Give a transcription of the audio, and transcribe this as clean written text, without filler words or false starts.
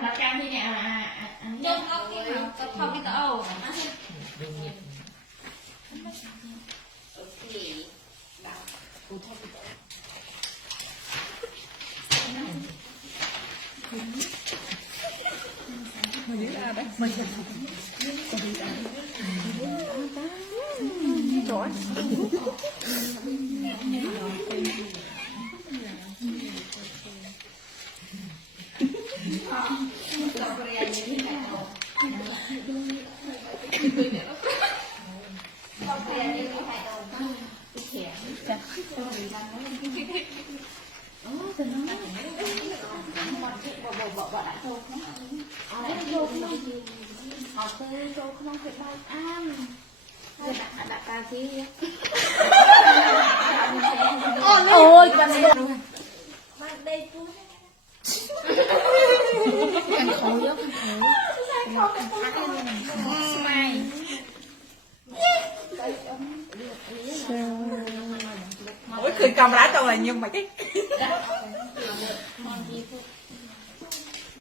เราจำที่เนี่ยเดินเอาที่เขาก็เข้าไปต่อเอาโอเคôi con này càng khổ đó ôi cười cầm lá đâu là nhưng mà cái